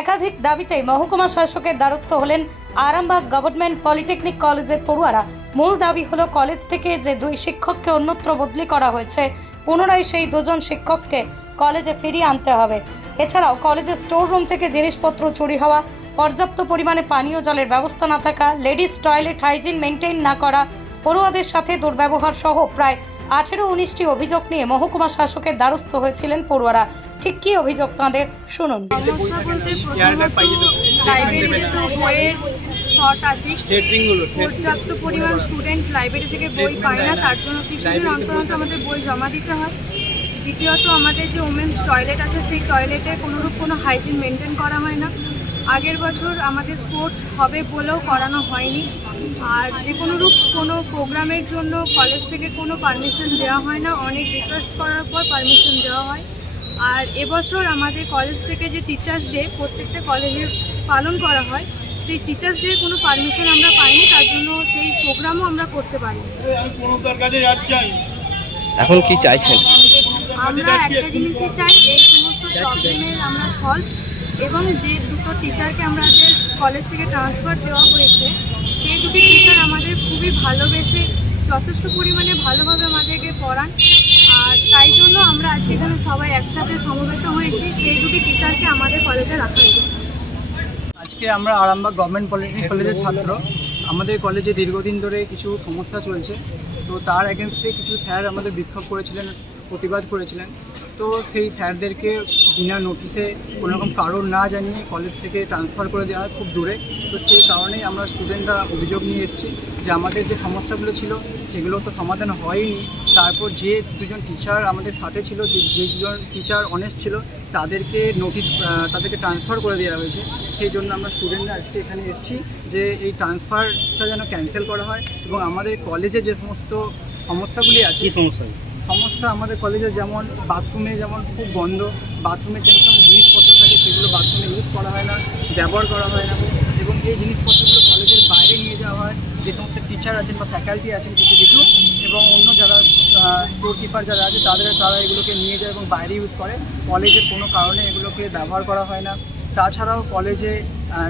একাধিক দাবিতে মহকুমা শাসকের দ্বারস্থ হলেন আরামবাগ গভর্নমেন্ট পলিটেকনিক কলেজের পড়ুয়ারা। মূল দাবি হলো কলেজ থেকে যে দুই শিক্ষককে অন্যত্র বদলি করা হয়েছে, পুনরায় সেই দুজন শিক্ষককে কলেজে ফিরিয়ে আনতে হবে। এছাড়াও কলেজের স্টোর রুম থেকে জিনিসপত্র চুরি হওয়া, পর্যাপ্ত পরিমাণে পানীয় জলের ব্যবস্থা না থাকা, লেডিস টয়লেট হাইজিন মেনটেন না করা, পড়ুয়াদের সাথে দুর্ব্যবহার সহ প্রায় আঠেরো উনিশটি অভিযোগ নিয়ে মহকুমা শাসকের দ্বারস্থ হয়েছিলেন পড়ুয়ারা। ঠিক কী অভিযোগ তাঁদের? শুনুন। শর্ট আছে পর্যাপ্ত পরিমাণ স্টুডেন্ট লাইব্রেরি থেকে বই পায় না তার জন্য কিছুদিন অন্তর অন্তর আমাদের বই জমা দিতে হয়। দ্বিতীয়ত আমাদের যে ওমেন্স টয়লেট আছে সেই টয়লেটে কোনোরূপ কোনো হাইজিন মেনটেন করা হয় না। আগের বছর আমাদের স্পোর্টস হবে বলেও করানো হয়নি। আর যে কোনোরূপ কোনো প্রোগ্রামের জন্য কলেজ থেকে কোনো পারমিশন দেওয়া হয় না। অনেক রিকোয়েস্ট করার পর পারমিশন দেওয়া হয়। আর এবছর আমাদের কলেজ থেকে যে টিচার্স ডে প্রত্যেকটা কলেজে পালন করা হয় সেই টিচার্স ডে কোনো পারমিশন আমরা পাইনি। তার জন্য সেই প্রোগ্রামও আমরা করতে পারি এখন কি চাইছেন? আমরা একটা জিনিসই চাই এই সমস্ত প্রবলেমের আমরা সলভ এবং যে দুটো টিচারকে আমাদের কলেজ থেকে ট্রান্সফার দেওয়া হয়েছে, সেই দুটি টিচার আমাদের খুবই ভালোবেসে যথেষ্ট পরিমাণে ভালোভাবে আমাদেরকে পড়ান। আর তাই জন্য আমরা আজকে এখানে সবাই একসাথে সমবেত হয়েছি, সেই দুটি টিচারকে আমাদের কলেজে জন্য। আজকে আমরা আরামবাগ গভর্নমেন্ট পলিটেকনিক কলেজের ছাত্র। আমাদের কলেজে দীর্ঘদিন ধরে কিছু সমস্যা চলছে। তো তার এগেনস্টে কিছু স্যার আমাদের বিক্ষোভ করেছিলেন, প্রতিবাদ করেছিলেন। তো সেই স্যারদেরকে বিনা নোটিশে কোনো রকম কারণ না জানিয়ে কলেজ থেকে ট্রান্সফার করে দেওয়া খুব দূরে। তো সেই কারণেই আমরা স্টুডেন্টরা অভিযোগ নিয়ে এসেছি যে আমাদের যে সমস্যাগুলো ছিল সেগুলো তো সমাধান হয়নি। তারপর যে দুজন টিচার আমাদের সাথে ছিল, যে যে দুজন টিচার অনেস্ট ছিল, তাদেরকে নোটিশ তাদেরকে ট্রান্সফার করে দেওয়া হয়েছে। সেই জন্য আমরা স্টুডেন্টরা আজকে এখানে এসেছি যে এই ট্রান্সফারটা যেন ক্যান্সেল করা হয় এবং আমাদের কলেজে যে সমস্ত সমস্যাগুলি আছে সমস্যা? সমস্যা আমাদের কলেজে যেমন বাথরুমে যেমন খুব বন্ধ বাথরুমে যে সমস্ত জিনিসপত্র থাকে সেগুলো বাথরুমে ইউজ করা হয় না, ব্যবহার করা হয় না এবং এই জিনিসপত্রগুলো কলেজের বাইরে নিয়ে যাওয়া হয়, যে সমস্ত টিচার আছেন বা ফ্যাকাল্টি আছেন কিছু কিছু এবং অন্য যারা স্টোর কিপার যারা আছে তাদের, তারা এগুলোকে নিয়ে যায় এবং বাইরে ইউজ করে। কলেজে কোনো কারণে এগুলোকে ব্যবহার করা হয় না। তাছাড়াও কলেজে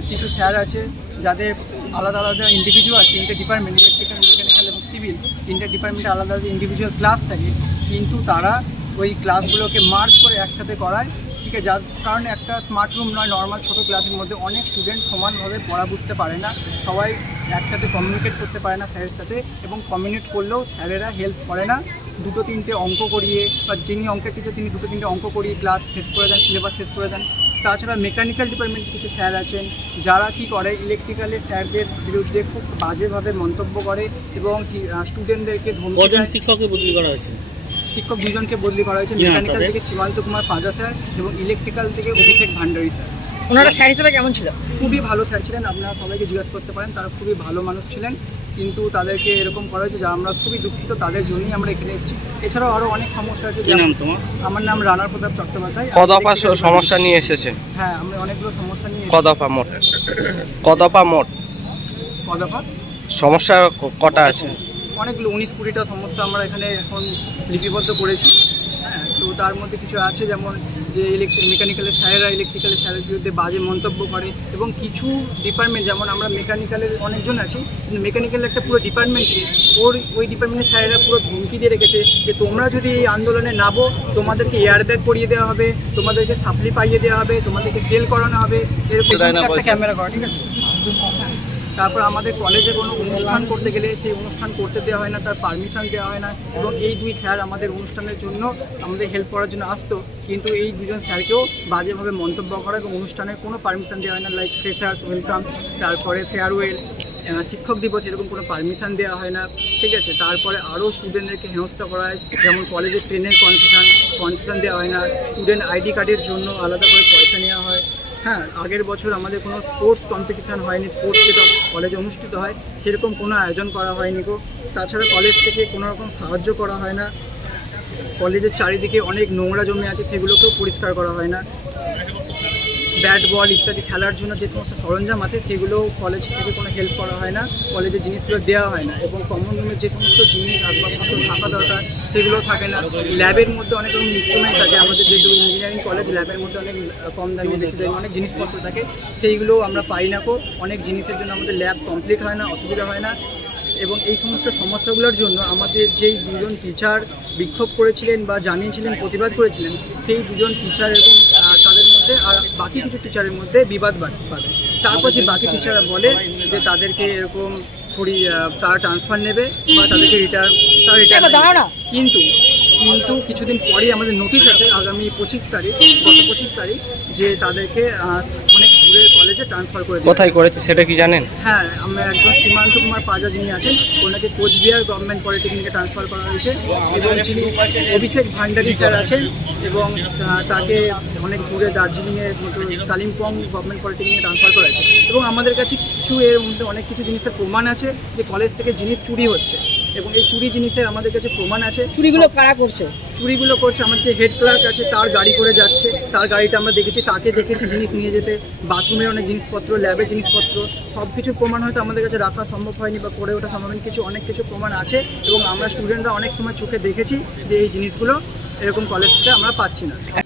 কিছু স্যার আছে যাদের আলাদা আলাদা ইন্ডিভিজুয়াল তিনটে ডিপার্টমেন্ট ইলেকট্রিক্যাল মেকানিক্যাল এবং সিভিল তিনটে ডিপার্টমেন্টে আলাদা আলাদা ইন্ডিভিজুয়াল ক্লাস থাকে। কিন্তু তারা ওই ক্লাসগুলোকে মার্চ করে একসাথে করায়, ঠিক আছে? যার কারণে একটা স্মার্ট রুম নয় নর্মাল ছোটো ক্লাসের মধ্যে অনেক স্টুডেন্ট সমানভাবে পড়া বুঝতে পারে না। সবাই একসাথে কমিউনিকেট করতে পারে না স্যারের সাথে এবং কমিউনিকেট করলেও স্যারেরা হেল্প করে না। দুটো তিনটে অঙ্ক করিয়ে বা যিনি অঙ্কের টিচার তিনি দুটো তিনটে অঙ্ক করিয়ে ক্লাস শেষ করে দেন সিলেবাস শেষ করে দেন। তাছাড়া মেকানিক্যাল ডিপার্টমেন্টের কিছু স্যার আছেন যারা কী করে ইলেকট্রিক্যালের স্যারদের বিরুদ্ধে খুব বাজেভাবে মন্তব্য করে এবং স্টুডেন্টদেরকে ধমকি কজন শিক্ষককে বদলি করা হয়েছে? শিক্ষক দুজনকে বদলি করা হয়েছে মেকানিক্যাল থেকে সীমান্ত কুমার পাজা স্যার এবং ইলেকট্রিক্যাল থেকে অভিষেক ভান্ডারী স্যার। ওনারা স্যার হিসেবে কেমন ছিল? খুবই ভালো স্যার ছিলেন আপনারা সবাইকে জিজ্ঞাসা করতে পারেন তারা খুবই ভালো মানুষ ছিলেন কিন্তু তাদেরকে এরকম করা হয়েছে যা আমরা খুবই দুঃখিত তাদের জন্যই আমরা এখানে এসেছি। এছাড়াও আরও অনেক সমস্যা আছে নাম যেমন- তোমার? আমার নাম রানার প্রতাপ চট্টোপাধ্যায়। কদপা সমস্যা নিয়ে এসেছে। হ্যাঁ আমরা অনেকগুলো সমস্যা নিয়ে এসেছি। কদপা মোট কদপা মোট কদপা? সমস্যা ক- কটা আছে? অনেকগুলো উনিশ কুড়িটা সমস্যা আমরা এখানে এখন লিপিবদ্ধ করেছি। হ্যাঁ তো তার মধ্যে কিছু আছে যেমন যে ইলেকট্রিক মেকানিক্যালের স্যারেরা ইলেকট্রিক্যালের স্যারের বিরুদ্ধে বাজে মন্তব্য করে এবং কিছু ডিপার্টমেন্ট যেমন আমরা মেকানিক্যালের অনেকজন আছি কিন্তু মেকানিক্যালের একটা পুরো ডিপার্টমেন্ট ওর ওই ডিপার্টমেন্টের স্যারেরা পুরো ধমকি দিয়ে রেখেছে যে তোমরা যদি এই আন্দোলনে নামো তোমাদেরকে এয়ার ব্যাগ করিয়ে দেওয়া হবে তোমাদেরকে সাপ্লি পাইয়ে দেওয়া হবে তোমাদেরকে ফেল করানো হবে। এরকম একটা ক্যামেরা করা ঠিক আছে? তারপর আমাদের কলেজে কোনো অনুষ্ঠান করতে গেলে সেই অনুষ্ঠান করতে দেওয়া হয় না, তার পারমিশন দেওয়া হয় না এবং এই দুই স্যার আমাদের অনুষ্ঠানের জন্য আমাদের হেল্প করার জন্য আসতো। কিন্তু এই দুজন স্যারকেও বাজেভাবে মন্তব্য করা এবং অনুষ্ঠানের কোনো পারমিশন দেওয়া হয় না লাইক ফ্রেশার্স ওয়েলকাম তারপরে ফেয়ারওয়েল শিক্ষক দিবস এরকম কোনো পারমিশন দেওয়া হয় না, ঠিক আছে? তারপরে আরও স্টুডেন্টদেরকে হেনস্থা করা হয়, যেমন কলেজের ট্রেনের কনসেশন কনসেশন দেওয়া হয় না স্টুডেন্ট আইডি কার্ডের জন্য আলাদা করে পয়সা নেওয়া হয় হ্যাঁ আগের বছর আমাদের কোনো স্পোর্টস কম্পিটিশান হয়নি স্পোর্টস যেটা কলেজে অনুষ্ঠিত হয়, সেরকম কোনো আয়োজন করা হয়নি গো। তাছাড়া কলেজ থেকে কোনো রকম সাহায্য করা হয় না। কলেজের চারিদিকে অনেক নোংরা জমে আছে, সেগুলোকেও পরিষ্কার করা হয় না। ব্যাট বল ইত্যাদি খেলার জন্য যে সমস্ত সরঞ্জাম আছে, সেগুলো কলেজ থেকে কোনো হেল্প করা হয় না। কলেজের জিনিসগুলো দেওয়া হয় না। এবং কমন রুমের যে সমস্ত জিনিস, আসবাবপত্র থাকা দরকার, সেগুলো থাকে না। ল্যাবের মধ্যে অনেক রকম ইনস্ট্রুমেন্ট থাকে। আমাদের যেহেতু ইঞ্জিনিয়ারিং কলেজ ল্যাবের মধ্যে অনেক কম দামি বেশি দামি অনেক জিনিসপত্র থাকে। সেইগুলো আমরা পাই না কো। অনেক জিনিসের জন্য আমাদের ল্যাব কমপ্লিট হয় না, অসুবিধা হয় না। এবং এই সমস্ত সমস্যাগুলোর জন্য আমাদের যেই দুজন টিচার বিক্ষোভ করেছিলেন বা জানিয়েছিলেন প্রতিবাদ করেছিলেন সেই দুজন টিচার এরকম তাদের মধ্যে আর বাকি কিছু টিচারের মধ্যে বিবাদ বাড়ে তারপর যে বাকি টিচাররা বলে যে তাদেরকে এরকম করি তারা ট্রান্সফার নেবে বা তাদেরকে রিটায়ার তারা রিটায়ার কিন্তু কিন্তু কিছুদিন পরেই আমাদের নোটিশ আছে আগামী পঁচিশ তারিখ গত পঁচিশ তারিখ যে তাদেরকে কলেজে ট্রান্সফার করে কোথায় করেছে সেটা কি জানেন? হ্যাঁ আমরা একজন সীমান্ত কুমার পাজা যিনি আছেন ওনাকে কোচবিহার গভর্নমেন্ট পলিটেকনিকে ট্রান্সফার করা হয়েছে। এবং যিনি অভিষেক ভান্ডারী স্যার আছেন এবং তাকে অনেক দূরে দার্জিলিংয়ের মতো কালিম্পং গভর্নমেন্ট পলিটেকনিকে ট্রান্সফার করা হয়েছে। এবং আমাদের কাছে কিছু এর মধ্যে অনেক কিছু জিনিসের প্রমাণ আছে যে কলেজ থেকে জিনিস চুরি হচ্ছে। এবং এই চুরি জিনিসের আমাদের কাছে প্রমাণ আছে। চুরিগুলো কারা করছে? চুরিগুলো করছে আমাদের যে হেড ক্লার্ক আছে তার গাড়ি করে যাচ্ছে। তার গাড়িটা আমরা দেখেছি তাকে দেখেছি জিনিস নিয়ে যেতে। বাথরুমের অনেক জিনিসপত্র ল্যাবের জিনিসপত্র সব কিছু প্রমাণ হয়তো আমাদের কাছে রাখা সম্ভব হয়নি বা করে ওঠা সম্ভব কিছু অনেক কিছু প্রমাণ আছে এবং আমরা স্টুডেন্টরা অনেক সময় চোখে দেখেছি যে এই জিনিসগুলো এরকম কলেজ থেকে আমরা পাচ্ছি না।